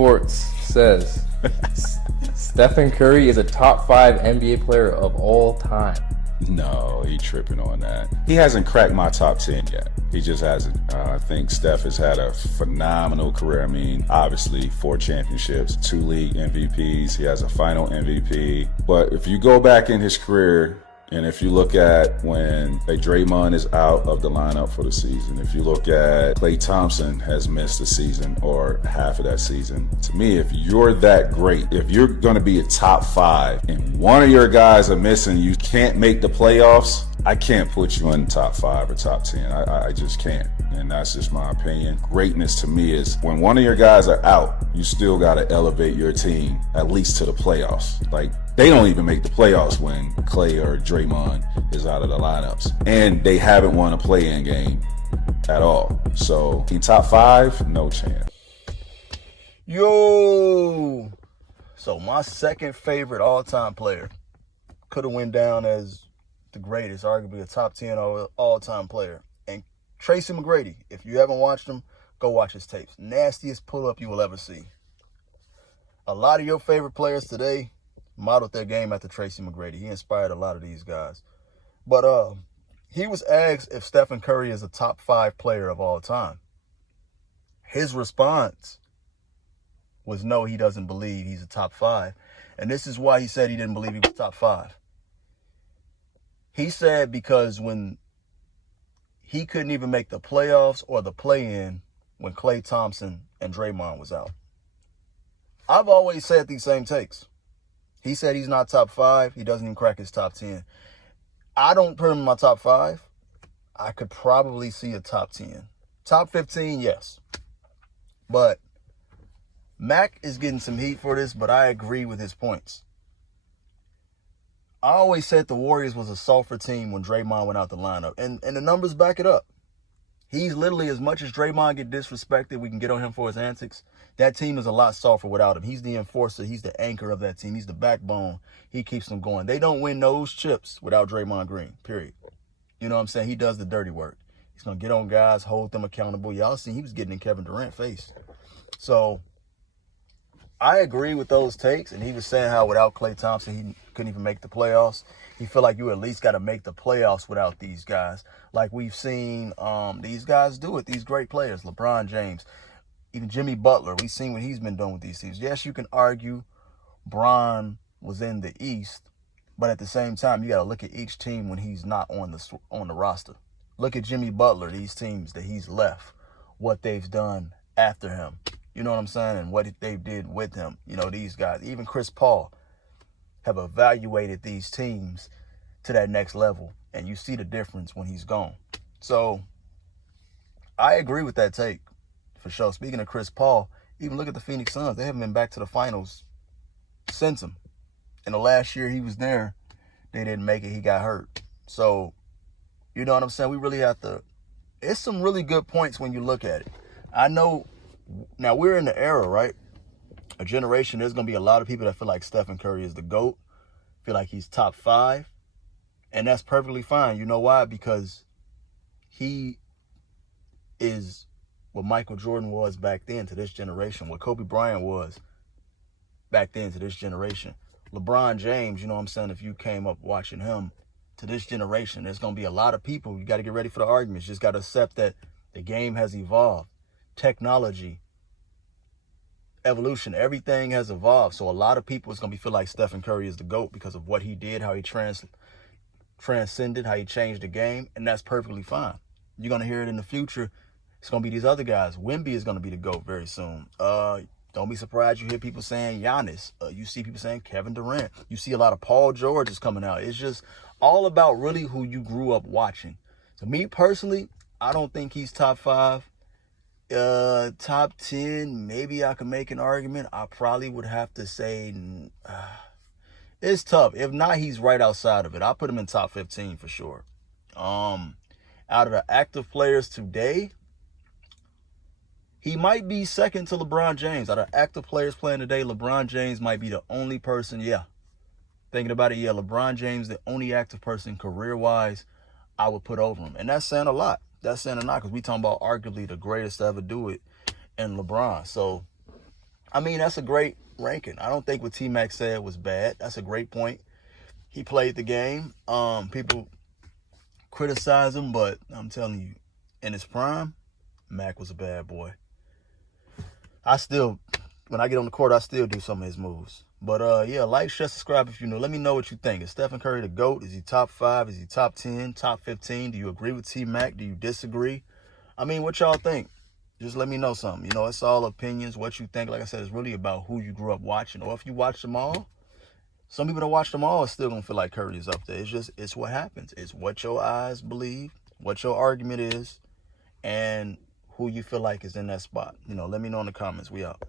Sports says Stephen Curry is a top 5 NBA player of all time. No, he tripping on that. He hasn't cracked my top 10 yet. He just hasn't. I think Steph has had a phenomenal career. I mean, obviously 4 championships, 2 league MVPs. He has a final MVP. But if you go back in his career, and if you look at when Draymond is out of the lineup for the season, if you look at Klay Thompson has missed the season or half of that season, to me, if you're that great, if you're going to be a top 5 and one of your guys are missing, you can't make the playoffs, I can't put you in the top 5 or top 10. I just can't. And that's just my opinion. Greatness to me is when one of your guys are out, you still got to elevate your team at least to the playoffs. Like, they don't even make the playoffs when Klay or Draymond is out of the lineups. And they haven't won a play-in game at all. So in top 5, no chance. Yo! So my second favorite all-time player could have went down as the greatest, arguably a top 10 all-time player. And Tracy McGrady, if you haven't watched him, go watch his tapes. Nastiest pull-up you will ever see. A lot of your favorite players today modeled their game after Tracy McGrady. He inspired a lot of these guys. But he was asked if Stephen Curry is a top 5 player of all time. His response was no, he doesn't believe he's a top 5. And this is why he said he didn't believe he was top 5. He said because when he couldn't even make the playoffs or the play-in when Klay Thompson and Draymond was out. I've always said these same takes. He said he's not top 5. He doesn't even crack his top 10. I don't put him in my top 5. I could probably see a top 10. Top 15, yes. But Mac is getting some heat for this, but I agree with his points. I always said the Warriors was a softer team when Draymond went out the lineup. And the numbers back it up. He's literally, as much as Draymond get disrespected, we can get on him for his antics. That team is a lot softer without him. He's the enforcer. He's the anchor of that team. He's the backbone. He keeps them going. They don't win those chips without Draymond Green, period. You know what I'm saying? He does the dirty work. He's going to get on guys, hold them accountable. Y'all seen he was getting in Kevin Durant's face. So I agree with those takes. And he was saying how without Klay Thompson, he couldn't even make the playoffs. He feel like you at least got to make the playoffs without these guys. Like we've seen these guys do it, these great players, LeBron James, even Jimmy Butler. We've seen what he's been doing with these teams. Yes, you can argue Bron was in the East, but at the same time, you got to look at each team when he's not on the roster. Look at Jimmy Butler, these teams that he's left, what they've done after him. You know what I'm saying? And what they did with him. You know, these guys, even Chris Paul, have evaluated these teams to that next level. And you see the difference when he's gone. So I agree with that take for sure. Speaking of Chris Paul, even look at the Phoenix Suns. They haven't been back to the finals since him. And the last year he was there, they didn't make it. He got hurt. So, you know what I'm saying? We really have to, it's some really good points when you look at it. I know, now we're in the era, right? A generation, there's going to be a lot of people that feel like Stephen Curry is the GOAT, feel like he's top 5, and that's perfectly fine. You know why? Because he is what Michael Jordan was back then to this generation, what Kobe Bryant was back then to this generation. LeBron James, you know what I'm saying, if you came up watching him to this generation, there's going to be a lot of people. You got to get ready for the arguments. You just got to accept that the game has evolved. Technology, evolution, everything has evolved. So a lot of people is going to feel like Stephen Curry is the GOAT because of what he did, how he transcended, how he changed the game, and that's perfectly fine. You're going to hear it in the future. It's going to be these other guys. Wemby is going to be the GOAT very soon. Don't be surprised you hear people saying Giannis. You see people saying Kevin Durant. You see a lot of Paul George is coming out. It's just all about really who you grew up watching. So me personally, I don't think he's top 5. Top 10, maybe I could make an argument. I probably would have to say it's tough. If not, he's right outside of it. I'll put him in top 15 for sure. Out of the active players today, he might be second to LeBron James. Out of active players playing today, LeBron James might be the only person, thinking about it, LeBron James, the only active person career-wise I would put over him. And that's saying a lot. That's saying a lot because we talking about arguably the greatest to ever do it in LeBron. So I mean, that's a great ranking. I don't think what T-Mac said was bad. That's a great point. He played the game. People criticize him, but I'm telling you, in his prime, Mac was a bad boy. When I get on the court, I still do some of his moves. But yeah, like, share, subscribe if you know. Let me know what you think. Is Stephen Curry the GOAT? Is he top 5? Is he top 10, top 15? Do you agree with T-Mac? Do you disagree? I mean, what y'all think? Just let me know something. You know, it's all opinions. What you think, like I said, is really about who you grew up watching. Or if you watch them all, some people that watch them all are still going to feel like Curry is up there. It's what happens. It's what your eyes believe, what your argument is, and who you feel like is in that spot. You know, let me know in the comments. We out.